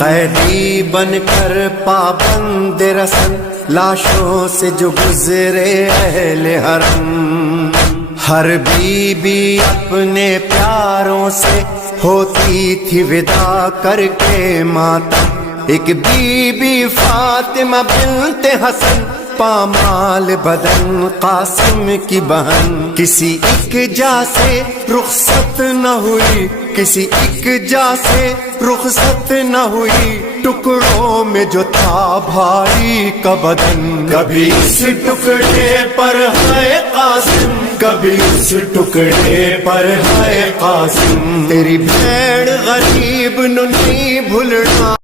قیدی بن کر پابند رسم لاشوں سے جو گزرے اہل حرم، ہر بی بی اپنے پیاروں سے ہوتی تھی ودا کر کے ماتم، ایک بی بی فاطمہ بنت حسن پامال بدن قاسم کی بہن، کسی ایک جا سے رخصت نہ ہوئی، کسی ایک جا سے رخصت نہ ہوئی، ٹکڑوں میں جو تھا بھائی کا بدن، کبھی اس ٹکڑے پر ہے قاسم، کبھی اس ٹکڑے پر ہے قاسم، تیری بھیڑ غریب نو نہیں بھولنا